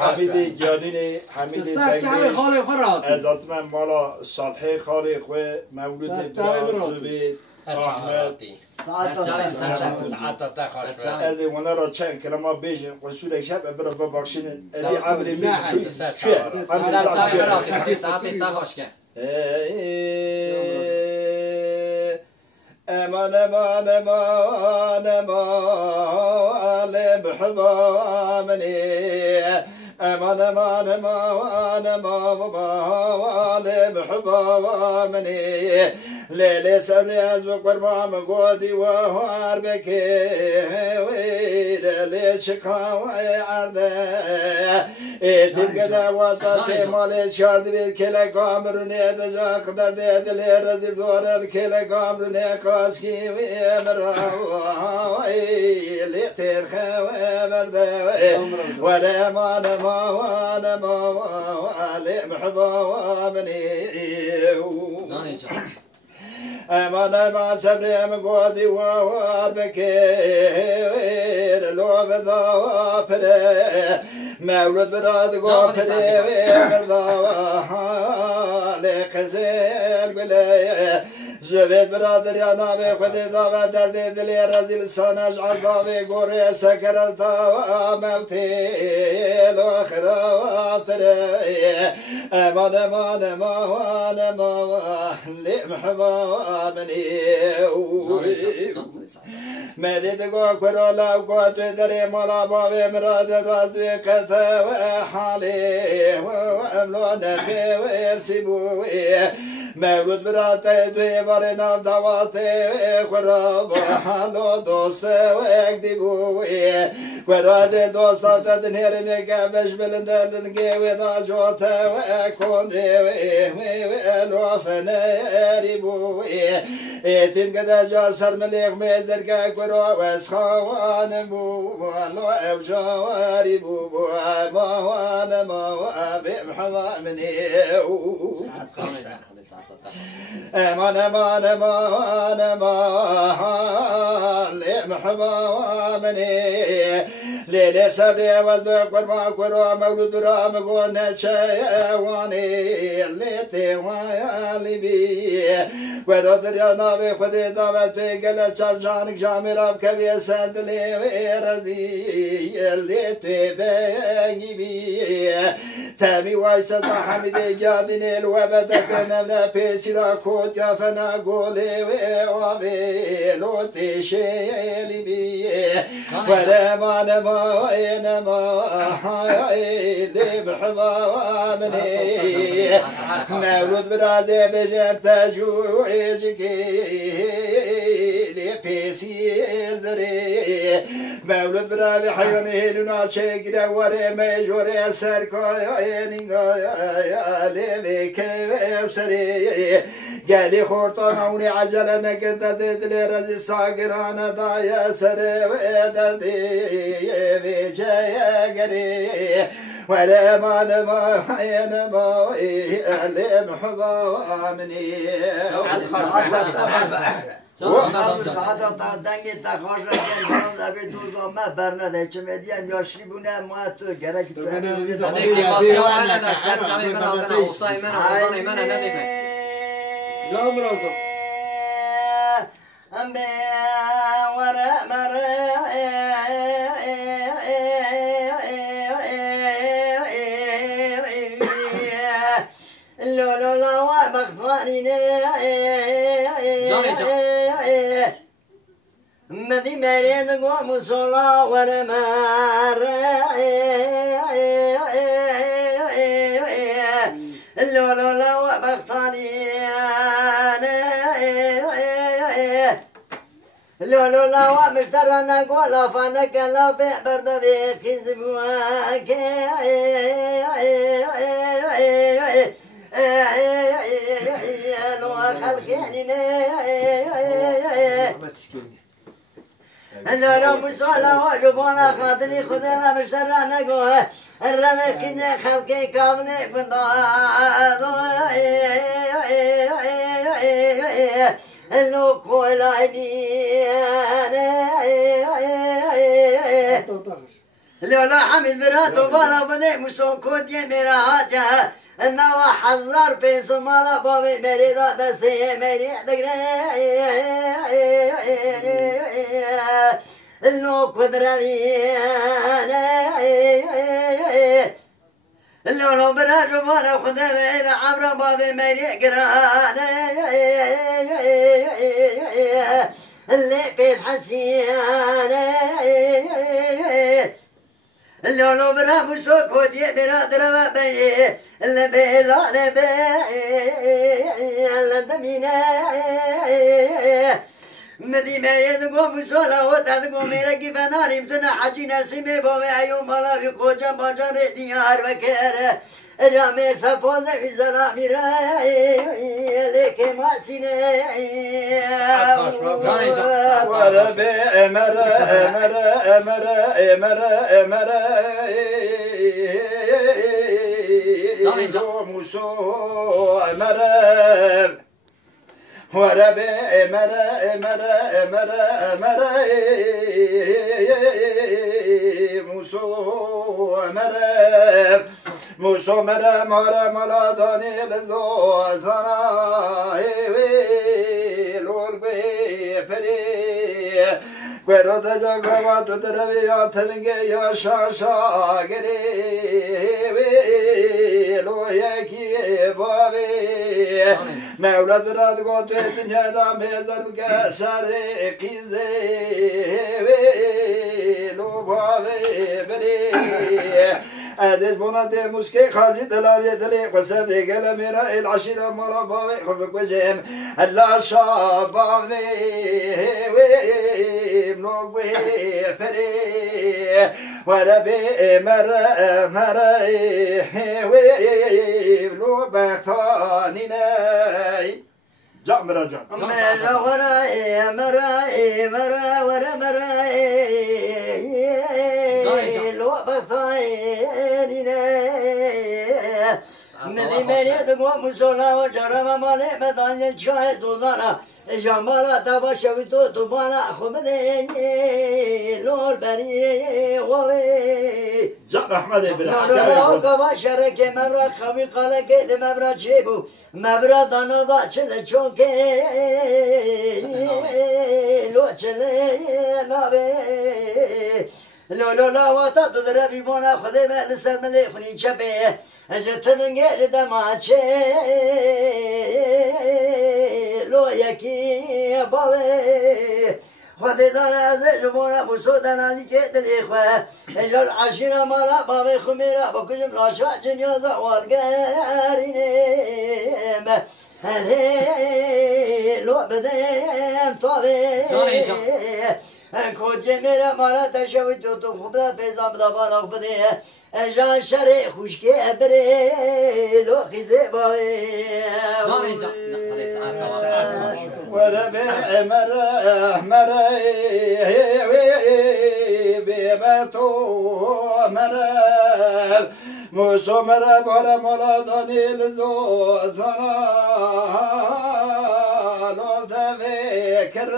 حمید جانین حمید تنگی از من مالا سطح خالی خواه مولود برازوی احمد از اونا را چند کلمه بیشن قصول شب برا ببخشین ادی عمری بیشن چیه؟ امان امان امان امان محبا منی امان امان امان امان محبا منی لیلی سبری از بقربان مقودی و هوار بکی لیلی شکاوی عرده ایتیم گده وطا پیمالی شارد بیر کل کامرونه دجا قدر دید لی رزی دورل کل کامرونه کاسکی وی مراوی لی ترخه وی برده و امان امان امان لی محبا منی امان امان صبری ام گودی و هوار بکیر لو بدا پره مولود براد گو پره مردا لقزل بله زبید برادر یا نام خود داغ درد دلی رزیل سانج عذاب گوری سکرتا موتی الاخرا تره امان امان امان امان لمحبا منی مدید گو کرو لو گو توی دری مالا باوی مراد رازوی قطع و حالی و املو نفی و ارسیبوی مولود برات دوی بار نام دوات خراب حالو دوست و اکدی بوی خراد دوستات دنیر میگه بش بلندلنگی و دا جوت و کندری و لوفن اری بوی ایتیم کده جا سر ملیق میزر که کرو و اسخوان بو لو او جواری بو موان موابی محوا منی امان امان امان امان لمحبا مني ليلي صبري والبقر ما كرو مولود رام قولنا شيواني ليتي ويالي بي ودو دريا نابي خدي دعوت بي قلت شاب جانك جامي راب كبير سند لي ويرزي ليتي بيجي بي تامي وايسا حميدي جادني الوبدك نمنا بيسيرا كوت يا فنا قولي وابي لوتي شيلي بي ورمان ما وين ما لي بحبا مني مولود برادي بجم تجوعيجكي لي بيسير زري مولود برادي حيوني لنا شكرا وري ميجوري سركايا لي بكيف سري قالي خورطانوني عجلة نقرد دلي رزي ساقران دايا سري ويدردي بيجايا قري ولا ما نما حين ما اللي محبا مني ساعت دنگی تخواشه کن کنم لبی دوزا ما برنده چه میدیم یا شیبونه ما تو گرک تو مدي مرين قوم صلا ورمار اللولا وبختاني لولا ومشترنا قولا فانك لا في بردبي خزبواك لولا مصالح وجبانا خاطري خذها مشترنا قولا الرمكين خلقي كامني لو كولاني لا حمد برات وبالا بني مشتو كودي مراهاتا النوا حزار في سمالا بابي مريدا دستي مريد اللو قدراني اللو برا جمالا خدا بينا عبر بابي مريد قران اللي بيت حسيان اللي برا مشوك ودي برا درما بي اللي بيلا نبي اللي دمينا مدي مريد قوم مشولا وتعد قوم يرقي فناري بتنا حجي نسيمي بومي ايوم مالا في خوجا باجان ديار بكير رامي سفوز في زرامي راي لك ما سيني وربي امر امر امر امر امر موسو امر وربي امر امر امر امر موسو امر موسو مرا مرا مرا داني لزو زنا لول بي فري كورو دجا غوا تدربي يا تلنگي يا شاشا غري لو يكي بابي مولد براد قوت الدنيا دا ميزر بكسر قيزي لو بابي بري أدز بنا دي مسكي خالي دلالي دلي قسم رجال ميرا العشيرة مالا بابي خبك وجهم الله شابابي بنوك بي فري وربي مرا مرا بلو بختاني ناي جاء مرا جاء مرا ورا مرا مرا ورا مرا لو بختاني مدي مريد قوم مشولا وجرم مالي مدان شاهد وزانا جمالا تبا شويتو تبانا خمدي لول بري ووي جاء رحمة إبراهيم لو كبا شرك مبرا خمي قال كيد مبرا شيبو مبرا دانا باشل چونكي لو چلي نابي لو لو لا واتا تدرى في مونا خذي ما لسر ملي خني شبه اجتن غير دماچه لو يكي باوي خذي دانا از جمونا مسودنا لكيت الاخوة اجل عشيرة مالا باوي خميرا بكجم لاشا جنيوزا وارقارينيم هلي لو بدين طوي كوجي ميرا مالا تشوي توتو خبدا فيزام دبالا خبديه اجا شري خوشكي ابري لو خيزي باوي وربي مرا مرا بيبتو مرا موسو مرا بورا مولا داني لزو زنا لو تفكر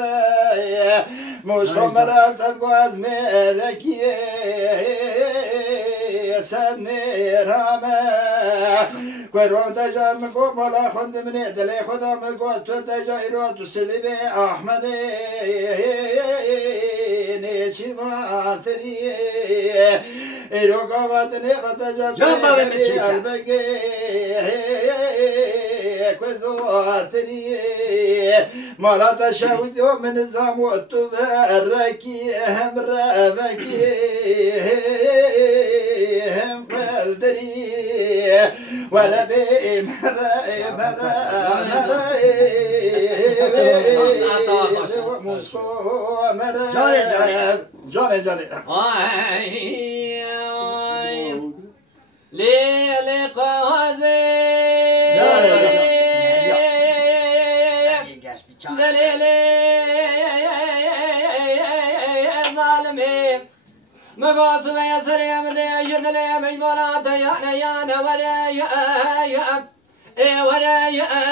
موسو مرا تدقواز ميركي سني رامه كورو دجا مكو مولا خند مني دلي خدا مكو تو دجا إيرو تسلبي أحمد نيشي ما تري إيرو قواتني بدجا تري البقي كوزو تري مولا تشاودو من الزامو تبركي هم رابكي هم فالدري ولا بي مرا مرا مرا مسكو مرا جاني جاني ليلي قوازي دليلي ظالمي مقاصد يا سريم لي جدلي مجبرات يا نيانا ولا يا ولا يا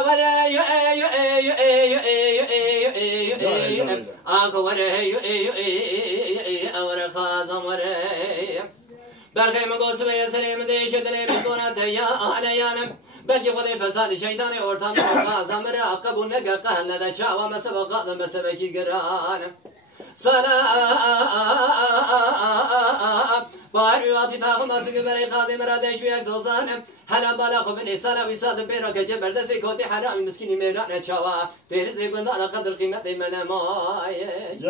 ولا يا اخ ولا خازم وري برخي مقوس بيا سليم ديش دليم دونا تيا عليانم بلکه خود فساد شیطان ارتام قازم را عقب نگه قهل لدى شعوى مسبق قادم بسبکی گران سلام بارویاتی تاقم از گبری قادم را دشوی اکسوزانم هلا بالا خوب نیسالا ویساد بیرا که جبردستی کوتی حرامی مسکینی میران چاوا پیرزی گنده على قدر قیمت من مایه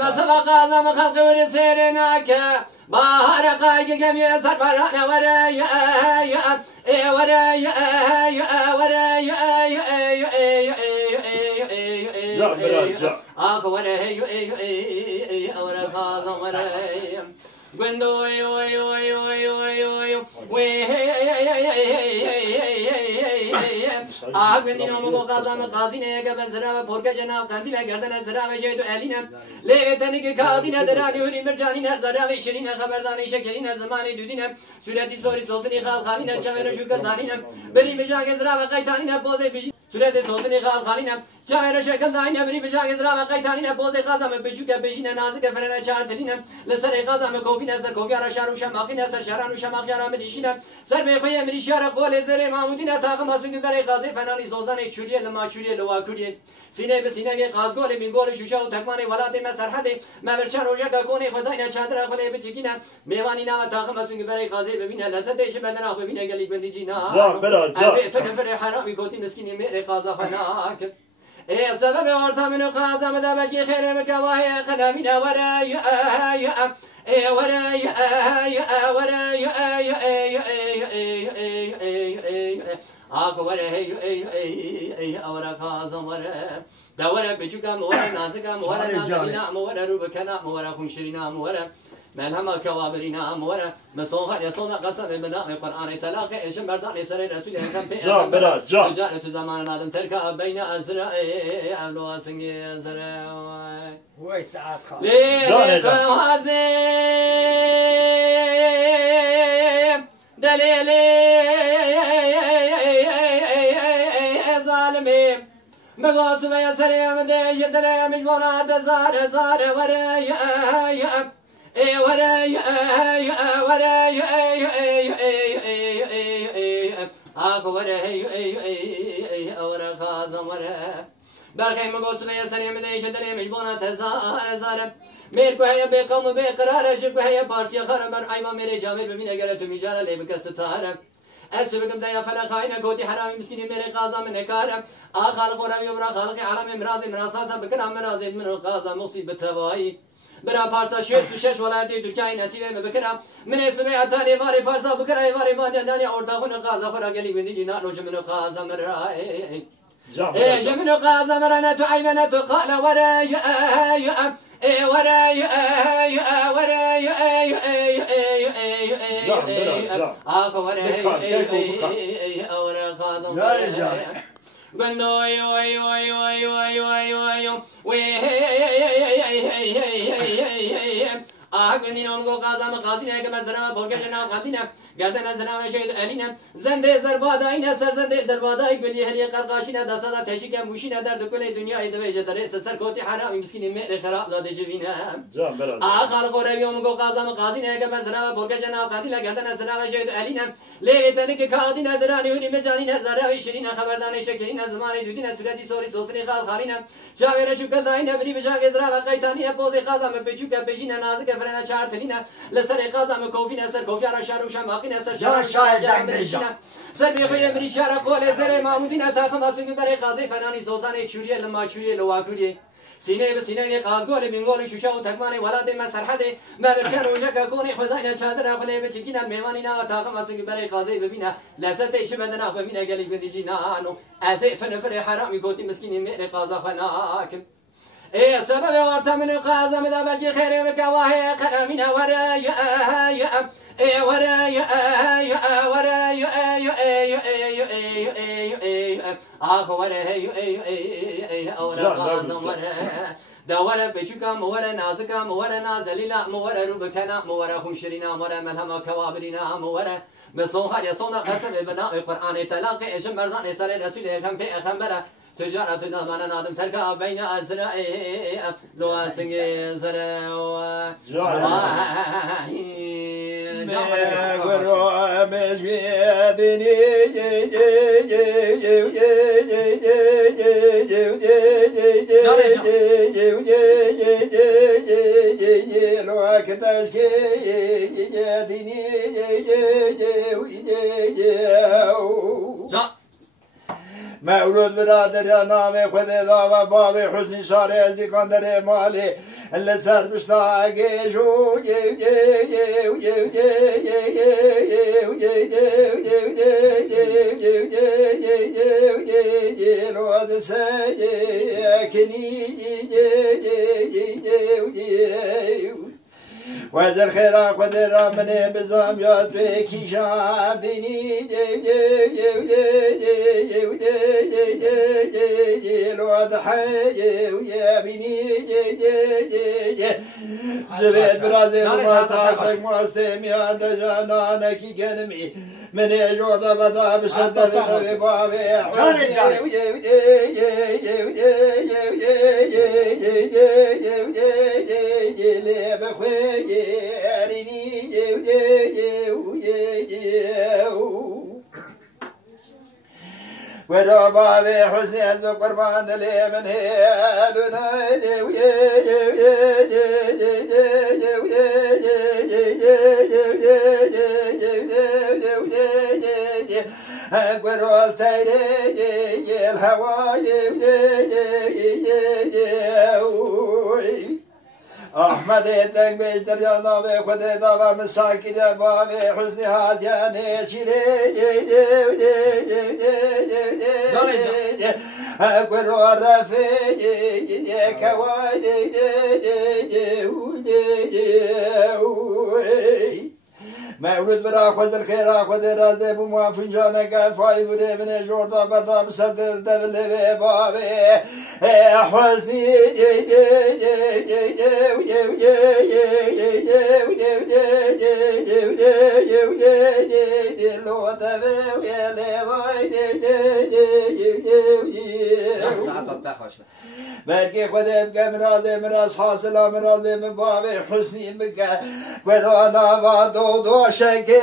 مسبق قازم خلق وری سیرناک باهر قایق گمی سربران وری وری آخ وری ورا خازم وری گندو آگوندی نامو قازم قازینه که بزرا پرکه جناب قندیل گردن زرا و جیدو الینم لیتنی که کادینه درانی هوری مرجانینه زرا و شرینه خبردانی شکرینه زمانی دودینه سورتی زوری سوزنی خال خالینه چمر شکر دانینه بری مجاگ زرا و قیتانینه بوزه بیجی سورتی سوزنی خال خالینه چمر شکر دانینه بری مجاگ زرا و قیتانینه بوزه قازم بجوک بجینه نازک فرنه چارتلینه لسر قازم کوفینه سر کوفیارا شارو شماقینه سر شارانو شماقیارا مدیشینه سر بخوی مریشیارا قول زر مامودینه تاقم ازون برای قازی فنانی زوزن چوریه لما چوریه لوا کوریه سینه به سینه قازگول بینگول شوشا و تکمان ولات ما سرحد مورچا روجا گونی خدای نه چادر خله بچکینه میوانی نه تاقم ازون برای قازی ببینه لذتش بدن ببینه گلی بندی جینا از تو کفر حرامی گوتی مسکینی میره قازا فناک ای سبب ارتامن قازم ده بلکی خیر مکواه قلمینه ورای آخ وره اورا خازم وره دوره بچوکم وره نازکم وره نازکینام وره روبکنام وره خونشرینام وره ملهم کوابرینام وره مسوخ یسون قسم بنام قرآن طلاق اش مردان سر رسول اکرم جان برا جان جان تو زمان نادم ترکا بین ازرا اولو سنگی ازرا وای ساعت خواهد لیک هزیم دلیلی ظالمیم مقاصب یسریم دیش دلیم اجمانات زار زار وری وری آخ وری ورا خازم وره برخی مقاصب یسریم دیش دلیم اجمانات زار زار میرے کو ہے بے قوم بے قرار شب کو ہے پارسی خرم بر ایما میرے جامع ببین اگر تو میجارا لے بکستار اسب کم دیا فلا خائن کوتی حرام مسکین میرے قاضا من کار خالق ربی و خالق عالم امراض مراسا سب کر امراض من قاضا مصیبت وای برا پارسا شش ولایت ترکیه نصیب بکرم من اسمه اتانی واری پارسا بکر ای واری مان دانی اورتا خون قاضا خورا گلی بندی جنا روج من قاضا مرای جمن قاضا مرنا تو ایمنه تو قال ورا گردن زنام شهید علینم زنده زربادای سر زنده زربادای گلی هلی قرقاشینه دسادا تشیک موشینه در کل دنیای دویجه داره سر کوتی حرام مسکین مهر خراب داده جوینم خالق ربیوم گو قازم قاضینه که زنام برگ جناب قندیل گردن زنام شهید علینم لیتنی که کادینه درانی هونی مرجانینه زراوی شرینه خبردان شکرینه زمانی دودینه صورتی سوری سوسنی خال خالینم چاویر شکل داینه بری بجاگ زرا و قیتانینه پوزی قازم بچوک بجینه نازک فرنه چارتلینه لسر قازم کوفینه سر کوفیارا شارو شماقینه سر سر بخوی مریشارا قول زر معمودینه تاقم اسونگی برای قاضی فنانی زوزانه چوریه لما چوریه لواکوریه سینه به سینه قازگول بینگول شوشا و تکمان ولاد ما سرحد ما برچن اونجا کونی خدای چادر خله بچکینه میوانی نا تاقم اسونگی برای قاضی ببینه لذتش بدن ببینه گلی بدیجی نانو از فنفر حرامی گوتی مسکینی مهر قازا فناکم ای سبب ارتمن قازم ده بلکی خیر مکواه قلمین ورای آخ وره اورا قازم وره دوره بچوکم وره نازکم وره نازلیلم وره روبکنم وره خونشرینم وره ملهم کوابرینم وره مسوخر یسون قسم بنام قرآن طلاق اش مردان سر رسول اکرم فی اخبره تجارة دمان نادم تركا بين أسرائيل لو أسنج زروا مغرو مش بيدني لو كداش مولود برادر يا نامي خذ ذا بابي حسني شاري زيقاندر مالي اللي سر مشتاقي شو الواد ساكني وذا الخير قدر من بزام يدوي شادني الواد حي ويا بني زبيد برازيل وما تاسك مستم يا دجانانك كلمي من يجود بدا بشد بابي ورا بابي حسني حزب قربان لي من هيلنا ورا التايري الهواي أحمد التنبيش دريانا بخد دابا مساكين بابي حسني هاتياني شيري أقول ورفي كواي مولود برا خود الخير خود الرزق بما فنجانك الفاي بري من جوردا بردا بسد الدبل بابي حسني بلكي خذ بك مراز حاصل مراز من بابي حسني بك ورانا وادو شكي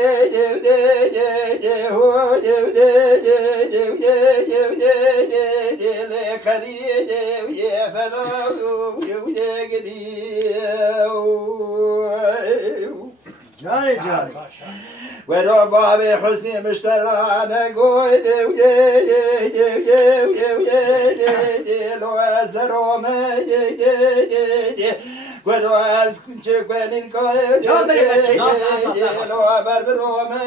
خليل ويا فلاو ويا جاري جاري ولو بابي حسني مشترانا قول لو أزرو ما ولو أسكن شكوين قايد لو أبربرو ما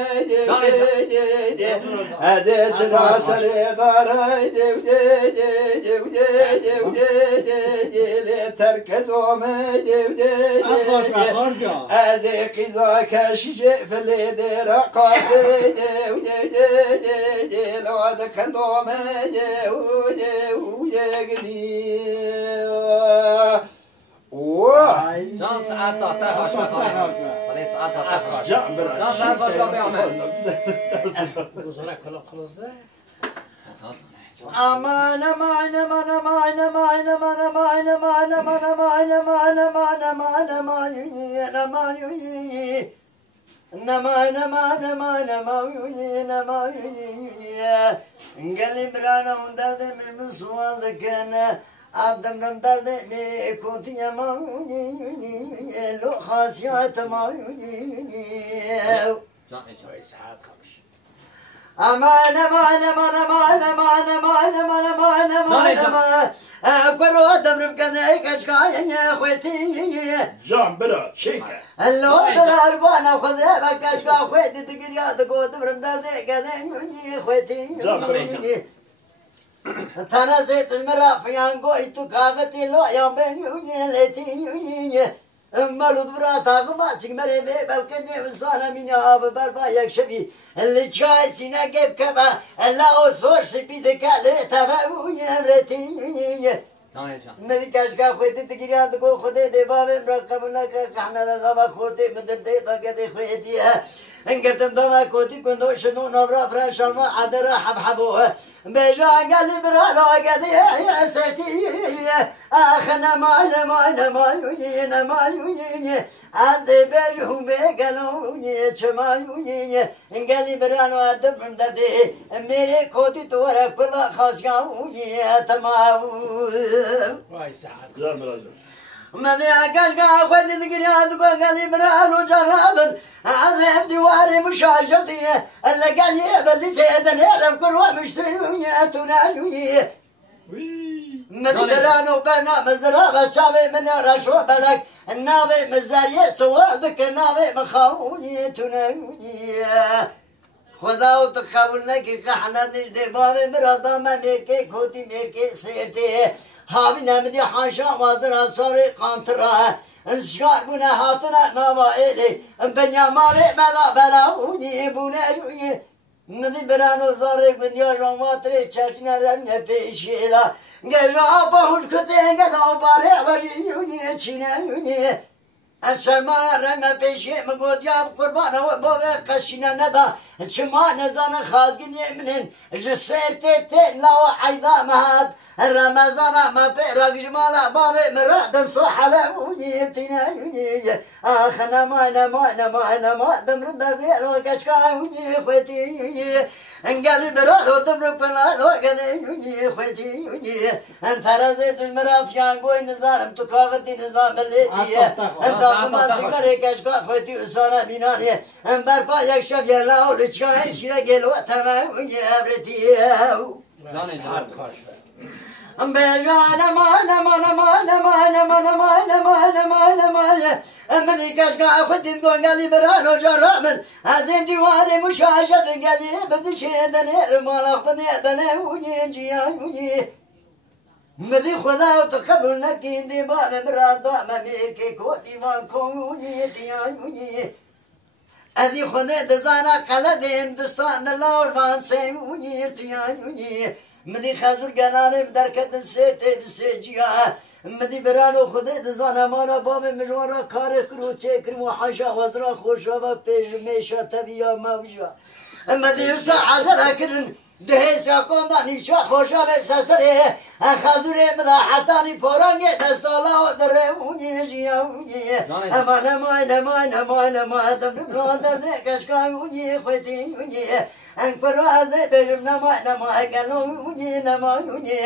أديش راسل دارايد تركزو ما أديك إذا كاشي في الليل رقاصي لو أدكندو ما شان ساعات تعطيها شوي خلي ساعات تعطيها شان ساعات باش قبل يعمل وزراك خلاص أمان أمان أمان أمان أمان أمان أمان أمان أمان أمان أمان أمان أمان أمان أمان نمان نمان نمان نمان نمان قلب رانا ونداد من مسوال كان عدم دم درد میری کوتی ماونی لو خاصیات ماونی امان امان امان امان امان امان امان امان امان امان قروا دم بكنا كشكايا خوتي جام برا شيكا اللو دار وانا خذ كشكا خوتي تقريا تقول دم درد كذا خوتي تانا زيت المرا فيان قوي تو كاغتي لو يوم بيني لتي مالود برا تاغما سيمري بلكني انسان من اب بربا يكشبي اللي جاي سينا جيب كبا لا صور سبيدك لا تبعو يرتي مديكاش كا خوتي تجريان تقول خدي دي باب مرقبنا كحنا لغما خوتي مددي طاقتي خوتي انقرتم دوما كوتي كندو شنو نبرا فرشان ما عدرا حبحبوه بجا قلب برالو قدي يا ستي اخنا ما يوني از بجهم بقلوني چمايوني قلب برالو ادم دردي میرے كوتي تورا كلا خاص يوني تمام واي سعد Can Beracan. ماذا كشكا خذ القرياد وقال برانو جرابن عذاب دواري مشاشطي الا قال لي بدي سيدنا يعرف كل واحد مشتري تنالوني مدرانو قرنا مزرعة شافي من رشو بلك النابي مزارية سوادك النابي مخاوني تنالوني خدا وتقبلنا كي قحنا دبابي مرضى ما ميركي كوتي ميركي سيرتي هاوی نمیدی حاشا مازن اصاری قانترا انشکار بونه هاتنا نوائلی بنیامالی بلا اونی بونه اونی ندی برانو زاری بندیا راماتری چشنه رمنه پیشیلا گرا آبا هون کتی انگل آباره باشی اونی چینه اونی شرمان رمه پیشی مگود یاب قربانه و بابه قشینه ندا شما نزان خازگینی منن جسرتی تین لاو عیدا مهاد رمضان ما بيرق جمالا بابي مرادم صحلا وني تنايوني اخنا ما دمر دغيل وكشكا وني خوتي انقلي برالو دمر بلالو قدي خوتي انت رزيت المراف يانغوي نظام تكافتي نظام بلدي انت ما سكري كشكا خوتي اسانا بيناني ان بربا يكشف يلاو لچكا شيرا گلو تمام وني ابرتي جان جان امني كشكا خدين قالي برانو جرامن هزين ديواري مشاشد قالي بدي شيدني رمال خدني بنوني جيانوني مدي خدا وتقبلنا كين ديوان برادا مميكي كوتي وان كوني تيانوني ادي خدا دزانا قلدين دستان اللور وان سيموني تيانوني مدي خازور جنانه دركت سيت بسجيا مدي برانو خده دزانه مانا باب مجوارا کار کرو چکر و حاشا وزرا خوشا و پیش میشا تبیا موجا مدي يسا عجل اكرن دهيس يقوم داني شا خوشا بسسره خازور مدا حتاني پورانگه دستالا و درموني جياوني اما دم بلان درده کشکاوني خوتيوني انکر از برم نما گلونی نمایونی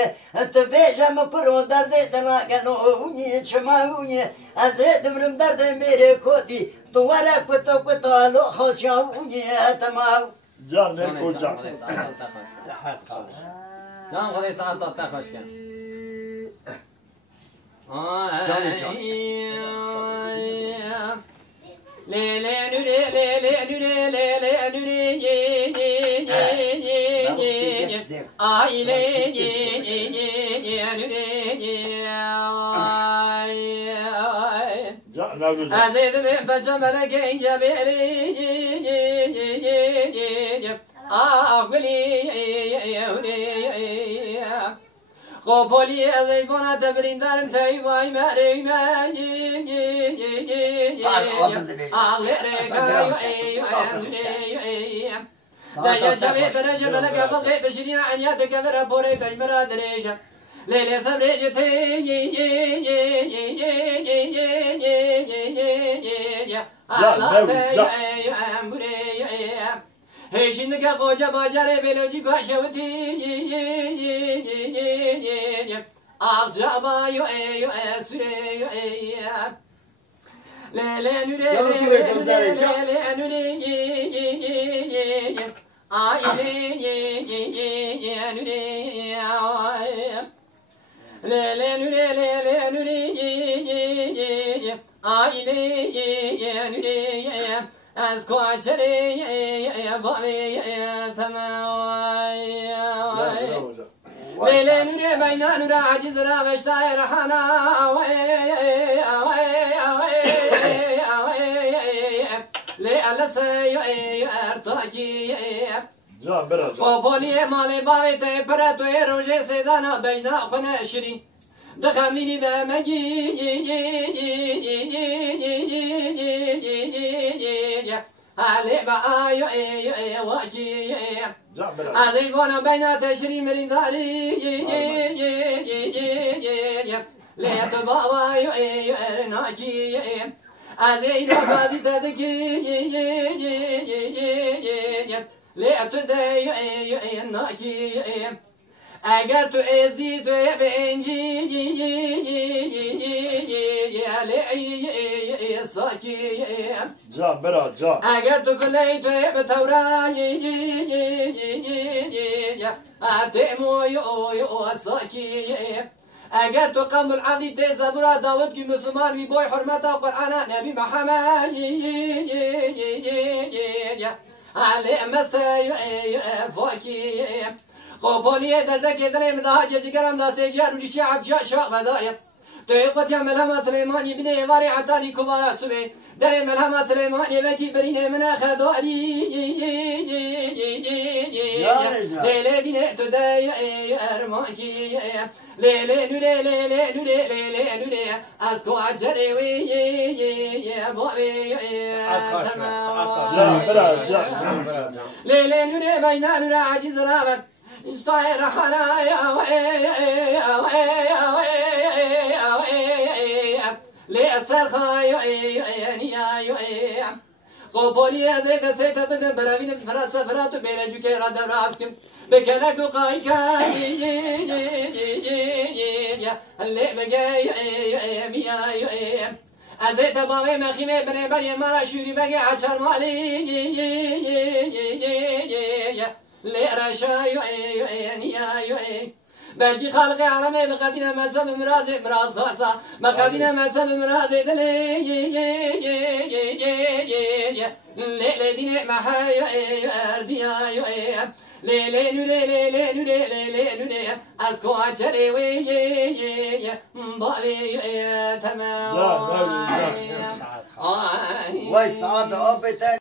تو بیجم پرو درد دلا گلونی چمایونی از دمرم درد میره کودی تو ورا کتو لو خوشیونی تمام Can Melko Can. جان خدای ساعت تا خوش کن Azizim tacamara gence beri Kopoli ezey bana tebrindarım teyvay mereyme Ağlere kayayım Daya çavi berece bana kapal gayb şiriya anyat kevere bore kajmera dereşem Lele sabrejete Allah teyvayım buraya Şimdi ki koca bacare beloci kaşevti Akçaba yo süre Lele nüre lele nüre Aile nüre Lele nüre Aile nüre از کوچری باوی تمام لیلی نوری بین نور عجز را وشتای رحنا لی السی ارتاجی Can Beracan. و پولی مالی باوی تی پرتوی روژه سیدانا بجنا خونه شرین دخمینی به مگی علي بقى واجي هذي وانا بين تشري مرين داري لا تبغى ناجي هذي رقازي تدكي لا تدي ناجي اگر تو ازی تو بنجی علی ساکی جان برا جان اگر تو فلی تو بتورای اتمو یو ساکی اگر تو قم العلی تزبرا داود کی مسلمان بی بوی حرمت قرآن نبی محمد علی مستی فاکی قبولي دردك يدري مذاهج جرم لا سيجار ولشعب شاق بداية تيقت يا ملهم سليماني بني واري عتاني كبارات سبي دري ملهم سليماني بكي بريني من أخذوالي ليلي ديني تداي أرمانكي ليلي نولي ليلي نولي ليلي نولي أسكو عجري وي بوي ليلي نولي بينا نولي عجيز رابط اشتاير حنايا لأسر خايا قبولي زيد سيت بدن براوين فراسة فراتو بيلجو كيرا دراسكم بكلك قايكا اللي بقاي ميا أزيت بابي مخيمة بني بري مرا شوري بقي عشر مالي لرشاي بلدي خالقي عرمي بقدينا مسام مرازي مراز خاصة بقدينا مسام مرازي دلي ليديني محاي أرديا ليلي نولي ليلي نولي ليلي نولي أسكو عجري وي بابي تمام وي سعادة أبتن